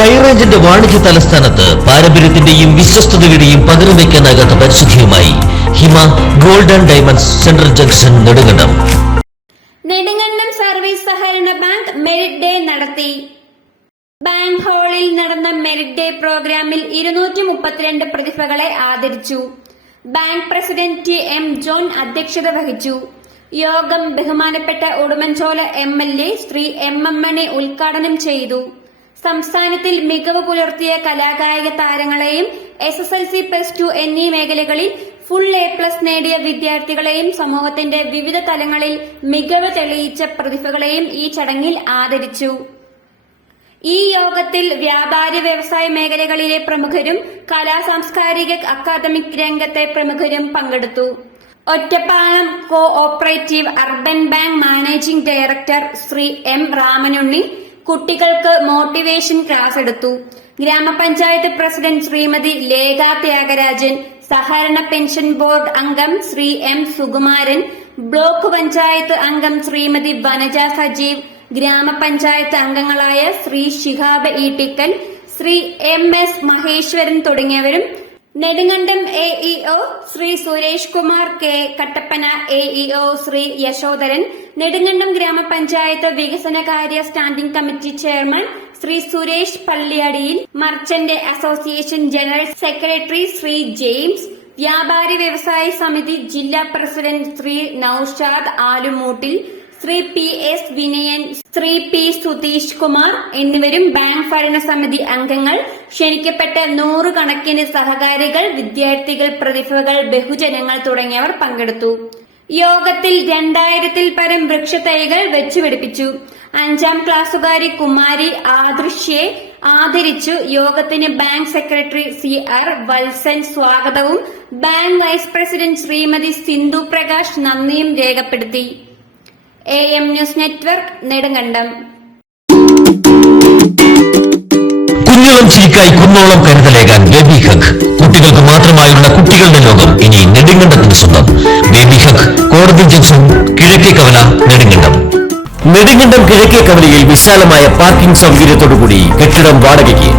ഹൈറേഞ്ചിന്റെ വാണിജ്യ തലസ്ഥാനത്ത് പാരമ്പര്യത്തിന്റെയും വിശ്വസ്തതയുടെയും പകരം വയ്ക്കാനാകാത്ത പരിശുദ്ധിയുമായി Hima golden diamonds central junction Nedumkandam. Nedumkandam service സഹകരണ ബാങ്ക് മെറിറ്റ് ഡേ നടത്തി. ബാങ്ക് ഹാളിൽ നടന്ന മെറിറ്റ് ഡേ പ്രോഗ്രാമിൽ ഇരുന്നൂറ്റി മുപ്പത്തിരണ്ട് പ്രതിഭകളെ ആദരിച്ചു. Bank president T M John അധ്യക്ഷത വഹിച്ചു. യോഗം ബഹുമാനപ്പെട്ട Udumbanchola M L A Shri M M Mani ഉദ്ഘാടനം ചെയ്തു. സംസ്ഥാനത്തിൽ മികവ് പുലർത്തിയ കലാകായിക താരങ്ങളെയും S S L C plus two എന്നീ മേഖലകളിൽ ഫുൾ എ പ്ലസ് നേടിയ വിദ്യാർത്ഥികളെയും സമൂഹത്തിന്റെ വിവിധ തലങ്ങളിൽ മികവ് തെളിയിച്ച പ്രതിഭകളെയും ഈ ചടങ്ങിൽ ആദരിച്ചു. ഈ യോഗത്തിൽ വ്യാപാര വ്യവസായ മേഖലകളിലെ പ്രമുഖരും കലാ സാംസ്കാരിക അക്കാദമിക് രംഗത്തെ പ്രമുഖരും പങ്കെടുത്തു. Ottapalam co operative urban bank managing director Shri M Ramanunni കുട്ടികൾക്ക് മോട്ടിവേഷൻ ക്ലാസ് എടുത്തു. ഗ്രാമപഞ്ചായത്ത് പ്രസിഡന്റ് ശ്രീമതി ലേഖ ത്യാഗരാജൻ സഹകരണ പെൻഷൻ ബോർഡ് അംഗം ശ്രീ എം സുകുമാരൻ ബ്ലോക്ക് പഞ്ചായത്ത് അംഗം ശ്രീമതി വനജ സജീവ് ഗ്രാമപഞ്ചായത്ത് അംഗങ്ങളായ ശ്രീ ശിഹാബ് ഈട്ടിക്കൽ ശ്രീ എം എസ് മഹേശ്വരൻ തുടങ്ങിയവരും Nedumkandam A EO Shri Suresh Kumar K Kattappana A EO Shri Yashodharan Nedumkandam ഗ്രാമപഞ്ചായത്ത് വികസനകാര്യ standing committee chairman Shri Suresh Palliyadiyil merchant association general secretary Shri James വ്യാപാരി വ്യവസായ സമിതി ജില്ലാ president Shri Noushad Alumoottil Shri P S Vinayan Shri P Sutheesh Kumar എന്നിവരും bank ഭരണസമിതി അംഗങ്ങൾ. ക്ഷണിക്കപ്പെട്ട നൂറുകണക്കിന് സഹകാരികൾ വിദ്യാർത്ഥികൾ പ്രതിഭകൾ ബഹുജനങ്ങൾ തുടങ്ങിയവർ പങ്കെടുത്തു. യോഗത്തിൽ രണ്ടായിരത്തിൽ പരം വൃക്ഷത്തൈകൾ വെച്ചുപിടിപ്പിച്ചു. അഞ്ചാം ക്ലാസ്സുകാരി കുമാരി ആദൃശ്യെ ആദരിച്ചു. യോഗത്തിന് bank secretary C R Valsan സ്വാഗതവും. Bank vice president Sreemathi Sindhu Prakash നന്ദിയും രേഖപ്പെടുത്തി. A M news network Nedumkandam. കുഞ്ഞോളം ചിരിക്കായി കുന്നോളം കരുതലേകാൻ ബേബി ഹക്ക് കുട്ടികൾക്ക് മാത്രമായുള്ള കുട്ടികളുടെ ലോകം ഇനി നെടുങ്കണ്ടത്തിന് സ്വന്തം. ബേബി ഹക്ക് കോടതി ജംഗ്ഷൻ കിഴക്കേ കവല നെടുങ്കണ്ടം. നെടുങ്കണ്ടം കിഴക്കേ കവലയിൽ വിശാലമായ പാർക്കിംഗ് സൗകര്യത്തോടുകൂടി കെട്ടിടം വാടകയ്ക്ക്.